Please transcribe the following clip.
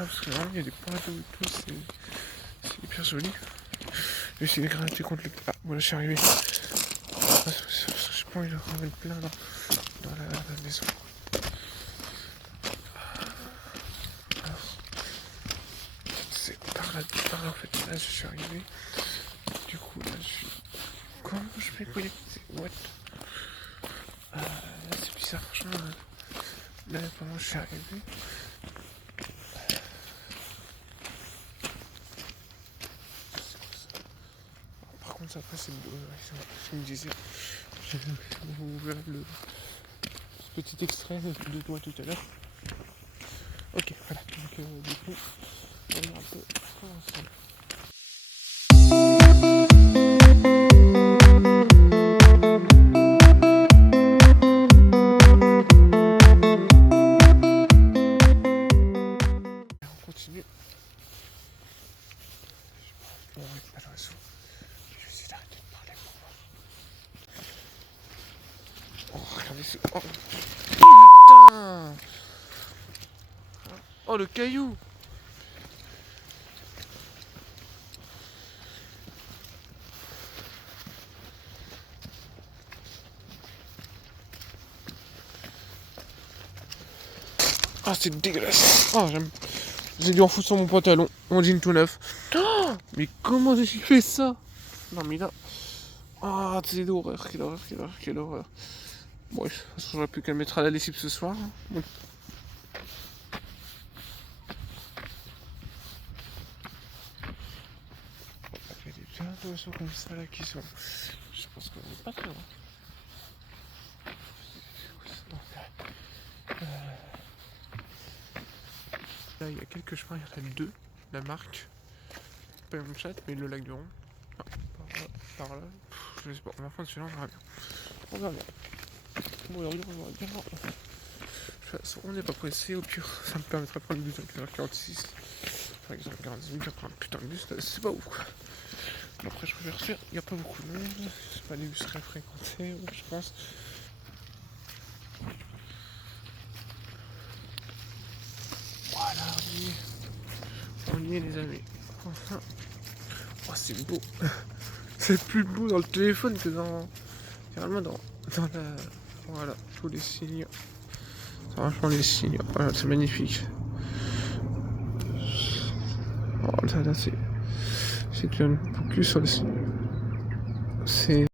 ça parce que vraiment il y a des points d'eau et tout, c'est hyper joli. J'ai essayé de graviter contre le... Ah, voilà, je suis arrivé. Je pas envie de ramener plein dans la maison. C'est par là en fait, là je suis arrivé. Du coup là je suis... Comment je vais connecter? What? Là c'est bizarre, franchement. Là pendant que je suis arrivé. Par contre après c'est beau, je me disais. Vous verrez le petit extrait de toi tout à l'heure. Ok, voilà, donc du coup, on va un peu commencer. On continue. Bon, ouais, pas dans les sous. Je vais essayer d'arrêter de parler pour voir. Oh, regardez ce... Oh, putain! Oh, le caillou! Ah, c'est dégueulasse! Oh, j'ai dû en foutre sur mon pantalon, mon jean tout neuf. Oh, mais comment j'ai fait ça? Non, mais là... Ah, c'est d'horreur, quelle horreur, quelle horreur, quelle horreur. Bon, de toute façon, j'aurais plus qu'à mettre à la lessive ce soir. Bon. Il y a des plein d'oiseaux comme ça là qui sont... Je pense qu'on est pas très loin. Là, il y a quelques chemins, il y en a deux. La marque, pas une chatte, mais le lac du Rhône. Ah, par là. Je sais pas, on va prendre celui-là, on verra bien. On verra bien. Bon, alors, on verra bien. De toute façon, on n'est pas pressé, au pire, ça me permettra de prendre le bus à 15h46. Enfin, 15h46 minutes, après un putain de bus, c'est pas ouf quoi. Après, je préfère faire, il n'y a pas beaucoup de monde, c'est pas des bus très fréquentés, je pense. Voilà, on y est les amis. Enfin. Oh, c'est beau. C'est plus beau dans le téléphone que dans... Carrément dans la... Voilà, tous les signes. C'est franchement les signes. Voilà, c'est magnifique. Oh là là, c'est un focus sur les signes. C'est...